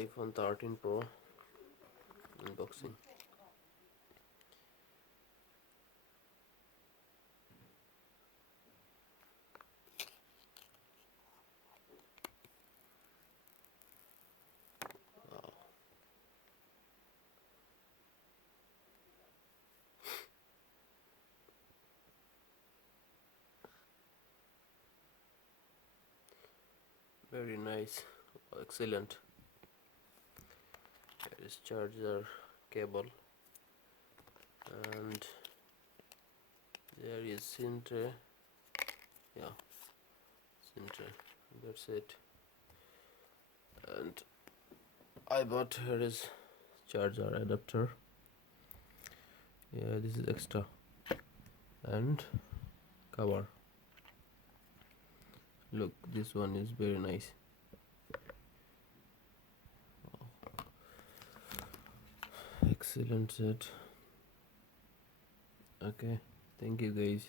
iPhone 13 Pro unboxing. Wow. Very nice, excellent. Here is charger cable, and there is SIM tray. Yeah, SIM tray. That's it. And I bought here is charger adapter. Yeah, this is extra, and cover. Look, this one is very nice. Excellent set. Okay, thank you guys.